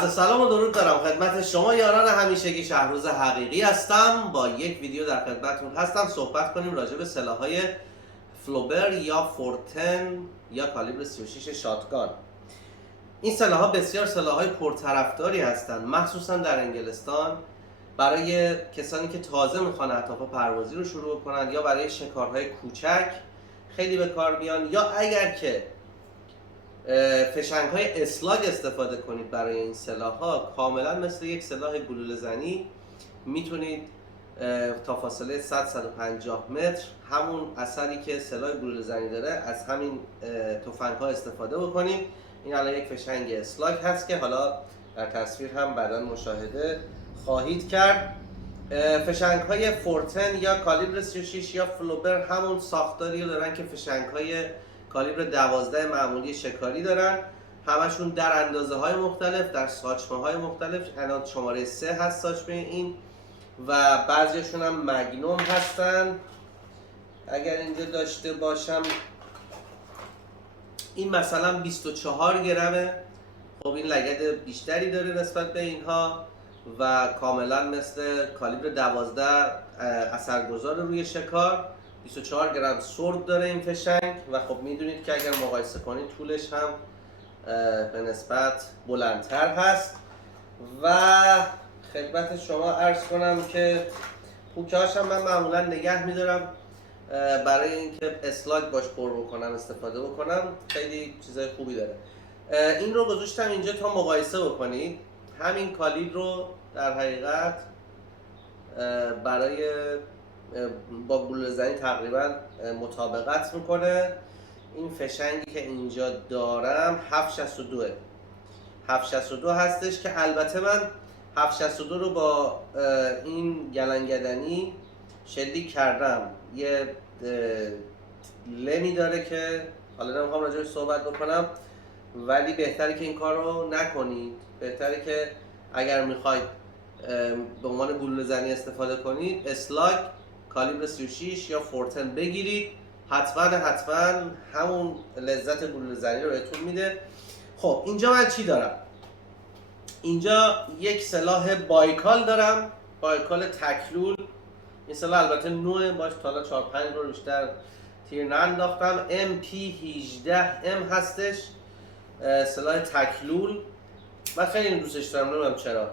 عرض سلام و درود دارم خدمت شما یاران همیشگی. شهروز حقیقی هستم، با یک ویدیو در خدمتتون هستم. صحبت کنیم راجع به سلاح‌های فلوبر یا فورتن یا کالیبر 36 شاتگان. این سلاح‌ها بسیار سلاح‌های پرطرفداری هستند، مخصوصا در انگلستان، برای کسانی که تازه میخوان اهداف پروازی رو شروع کنند یا برای شکارهای کوچک خیلی به کار میان، یا اگر که فشنگ‌های اسلاگ استفاده کنید برای این سلاح‌ها، کاملا مثل یک سلاح گلوله زنی میتونید تا فاصله 100-150 متر همون اثری که سلاح گلوله زنی داره از همین تفنگ‌ها استفاده بکنید. این الان یک فشنگ اسلاگ هست که حالا در تصویر هم بعداً مشاهده خواهید کرد. فشنگ‌های فورتن یا کالیبر 36 یا فلوبر همون ساختاری رو دارن که فشنگ‌های کالیبر 12 معمولی شکاری دارن، همشون در اندازه های مختلف، در ساچمه های مختلف. الان شماره 3 هست ساچمه این، و بعضیشون هم مگنوم هستن. اگر اینجا داشته باشم، این مثلا 24 گرمه. خب این لگد بیشتری داره نسبت به اینها و کاملا مثل کالیبر 12 اثرگذار روی شکار. 24 گرم سرد داره این فشنگ و خب میدونید که اگر مقایسه کنید طولش هم به نسبت بلندتر هست. و خدمت شما عرض کنم که پوکه‌هاش هم من معمولا نگه میدارم برای اینکه اسلاگ باش پر بکنم، استفاده بکنم. خیلی چیزای خوبی داره. این رو گذاشتم اینجا تا مقایسه بکنید. همین کالیبر رو در حقیقت برای با گلوله زنی تقریبا مطابقت میکنه. این فشنگی که اینجا دارم 762 762 هستش که البته من 762 رو با این گلنگدنی شلیک کردم. یه لمی داره که حالا نمیخوام راجعش صحبت بکنم، ولی بهتره که این کار رو نکنید. بهتره که اگر میخواید به عنوان گلوله زنی استفاده کنید، اسلاگ کالیبر 36 یا فورتن بگیرید. حتما همون لذت گلوله زنی رو بهتون میده. خب اینجا من چی دارم؟ اینجا یک سلاح بایکال دارم، بایکال تکلول. این سلاح البته نوعه، باش تا حالا 4-5 رو بیشتر تیر نانداختم. MP18M هستش، سلاح تکلول. من خیلی دوستش دارم، نمیدونم چرا.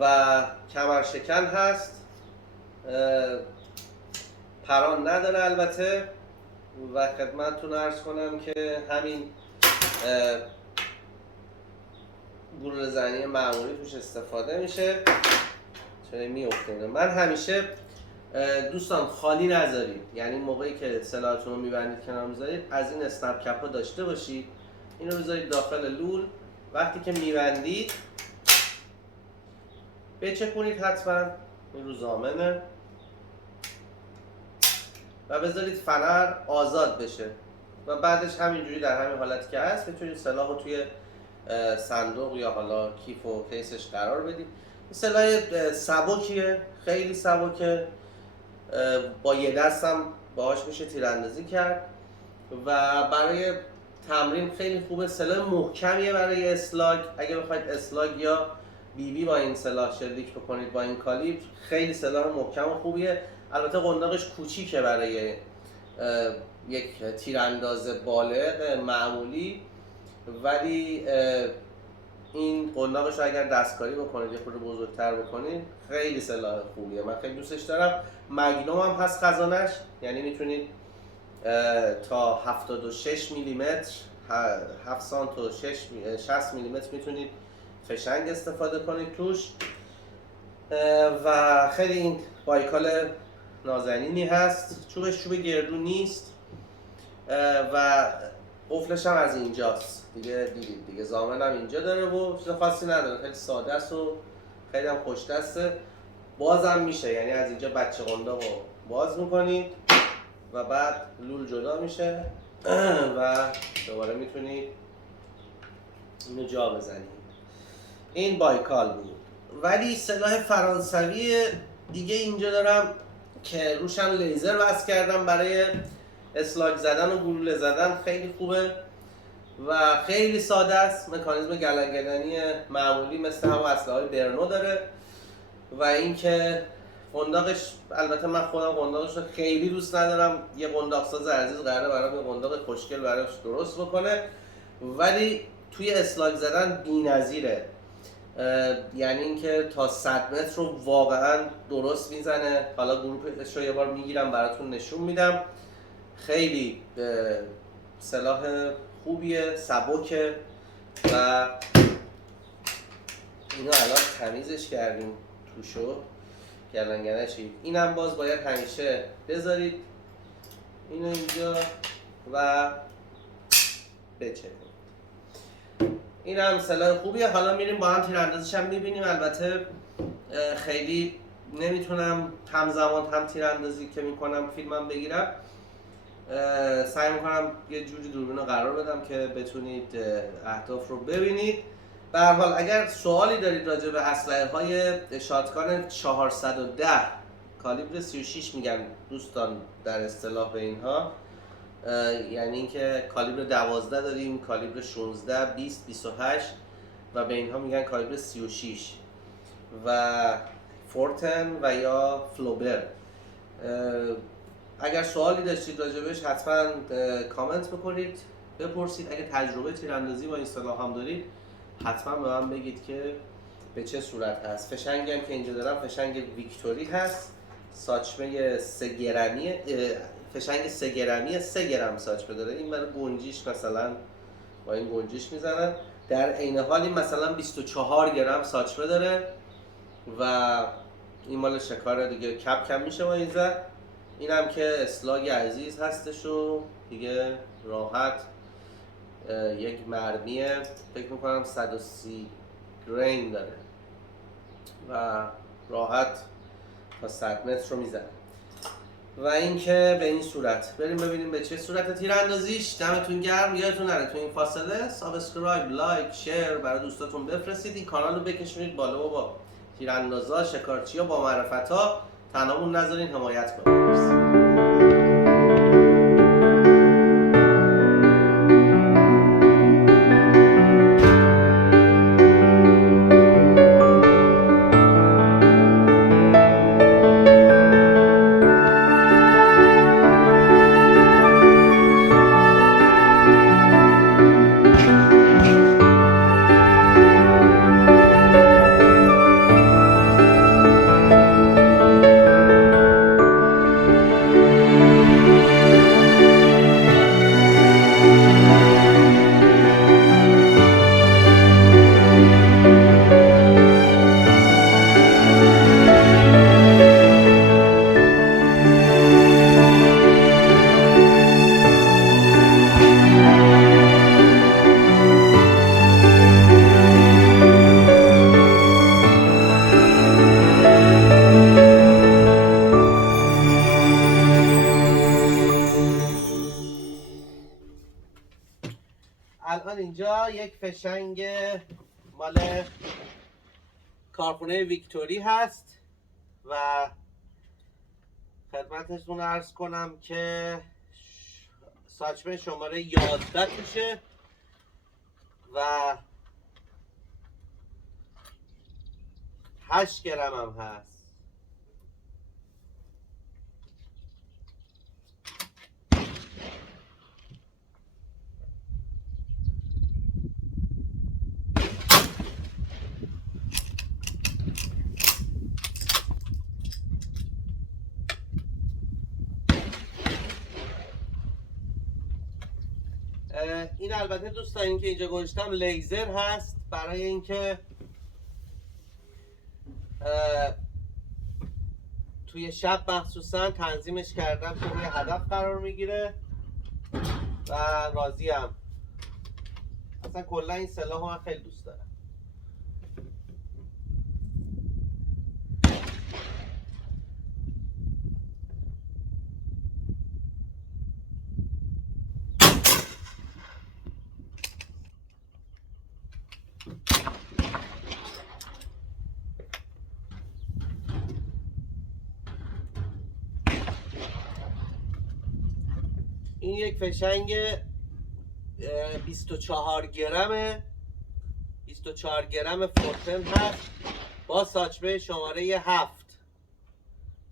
و کمر شکن هست، پران نداره البته. و خدمتتون عرض کنم که همین گلوله زنی معمولی توش استفاده میشه. چرا میفته؟ من همیشه دوستان خالی نذارید، یعنی موقعی که سلاحتون رو میبندید کنار میذارید از این اسنپ کپ ها داشته باشید. اینو بذارید داخل لول. وقتی که میبندید بچکونید حتما، این رو ضامنه، و بذارید فنر آزاد بشه و بعدش همینجوری در همین حالتی که هست میتونید سلاح رو توی صندوق یا حالا کیف و کیسش قرار بدید. این سلاح سبکیه، خیلی سبکه، با یه دستم باهاش میشه تیراندازی کرد و برای تمرین خیلی خوبه. سلاح محکمیه برای اسلاگ. اگه بخواید اسلاگ یا بی با این سلاح شلیک بکنید با این کالیبر، خیلی سلاح محکم و خوبیه. البته قنداقش کوچیکه برای یک تیرانداز بالغ معمولی، ولی این قنداقش رو اگر دستکاری بکنید یه خورده بزرگتر بکنید خیلی سلاح خوبیه. من خیلی دوستش دارم. مگنوم هم هست خزانش، یعنی میتونید تا 76 میلیمتر 7 سانت و 60 میلیمتر میتونید فشنگ استفاده کنید توش. و خیلی این بایکال نازنینی هست. چوبش چوب گردو نیست و قفلش هم از اینجاست دیگه. دیدید دیگه، ضامن هم اینجا داره و چیز خاصی نداره. خیلی ساده است و خیلی هم خوش دسته. بازم میشه، یعنی از اینجا بچه قنداق رو باز میکنید و بعد لول جدا میشه و دوباره میتونید اینو جا بزنید. این بایکال بود. ولی سلاح فرانسوی دیگه اینجا دارم که روشم لیزر وصل کردم برای اسلاگ زدن و گلوله زدن. خیلی خوبه. و خیلی ساده است. مکانیزم گلنگدنی معمولی مثل همون اسلحه‌های برنو داره و اینکه قنداقش، البته من خودم قنداقش رو خیلی دوست ندارم، یه قنداقساز عزیز قراره برام یه قنداق خوشگل براش درست بکنه، ولی توی اسلاگ زدن بی‌نظیره. یعنی اینکه تا 100 متر رو واقعا درست میزنه. حالا گروپش رو یه بار میگیرم براتون نشون میدم. خیلی سلاح خوبیه، سبکه و اینو الان تمیزش کردیم توشو گلنگنشی. اینم باز باید همیشه بذارید اینو اینجا و بچکنید. این هم سلاح خوبیه. حالا میریم با هم تیراندازیش هم میبینیم. البته خیلی نمیتونم همزمان هم تیراندازی که میکنم فیلمم بگیرم. سعی میکنم یه جوری دوربین رو قرار بدم که بتونید اهداف رو ببینید. به هر حال اگر سوالی دارید راجع به اسلحه های شاتگان 410 کالیبر 36 میگن دوستان در اصطلاح به اینها، یعنی اینکه کالیبر 12 داریم، کالیبر 16، 20، 28 و به اینها میگن کالیبر 36 و فورتن و یا فلوبر. اگر سوالی داشتید راجبش حتما کامنت بکنید، بپرسید. اگه تجربه تیراندازی با این سلاح هم دارید حتما به من بگید که به چه صورت هست. فشنگی هم که اینجا دارم فشنگ ویکتوری هست، ساچمه 3 گرمی، فشنگ 3 گرمی، 3 گرم ساچمه داره. این برای گنجیش مثلا با این گنجیش میزنن. در عین حال این مثلا 24 گرم ساچمه داره و این مال شکار دیگه، کپ کم میشه با این زد. این هم که اسلاگ عزیز هستش و دیگه راحت یک مرمی فکر میکنم 130 گرین داره و راحت تا 100 متر رو میزنه. و اینکه به این صورت بریم ببینیم به چه صورت تیراندازیش. دمتون گرم. یادتون نره تو این فاصله سابسکرایب، لایک، شیر برای دوستاتون بفرستید. این کانال رو بکشونید بالا و با تیراندازا، شکارچیا، با معرفتا تنامون نذارین، حمایت کنید. الان اینجا یک فشنگ مال کارخونه ویکتوری هست و خدمتتون عرض کنم که ساچمه شماره 11 توشه و 8 گرم هم هست. این البته دوستان این که اینجا گذاشتم لیزر هست برای اینکه توی شب مخصوصا تنظیمش کردم که روی هدف قرار میگیره و راضیم. اصلا کلا این سلاح من خیلی دوست دارم. این یک فشنگ 24 گرمه، 24 گرم فورتن هست با ساچمه شماره 7.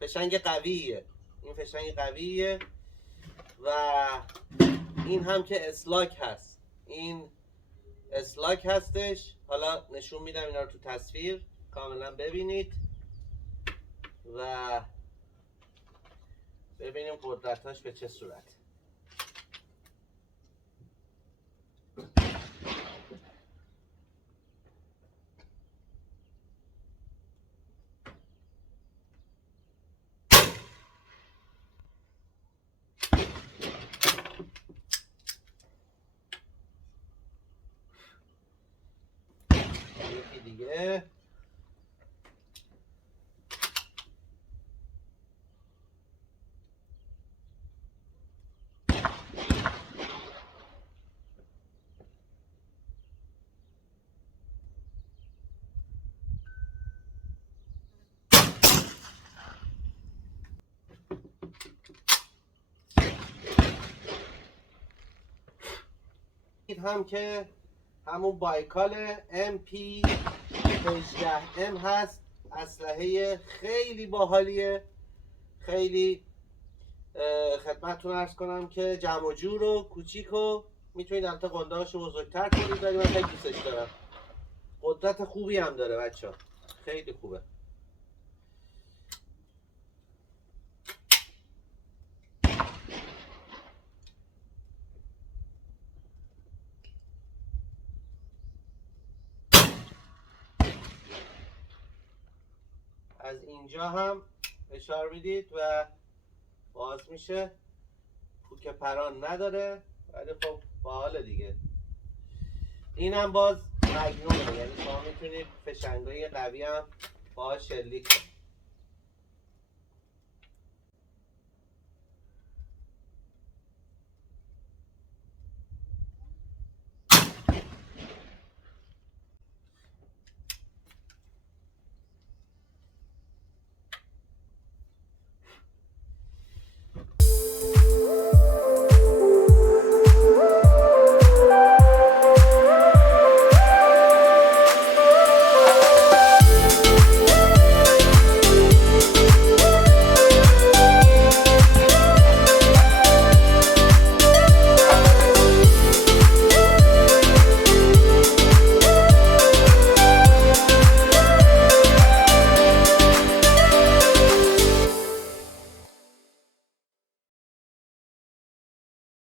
فشنگ قویه، این فشنگ قویه و این هم که اسلاک هست، این اسلاک هستش. حالا نشون میدم اینا رو تو تصویر کاملا ببینید و ببینیم قدرتاش به چه صورت. یکی دیگه هم که همون بایکال MP18M هست. اسلحه خیلی باحالیه، خیلی خدمتتون عرض کنم که جمع و جور و کوچیک و میتونید البته قنده‌هاشو بزرگتر کنید، ولی من خیلی دوستش دارم. قدرت خوبی هم داره بچه‌ها، خیلی خوبه. از اینجا هم فشار میدید و باز میشه. پوک پران نداره ولی خب باحاله دیگه. این هم باز مگنونه، یعنی شما میتونید فشنگای قوی هم باهاش شلیک کنید.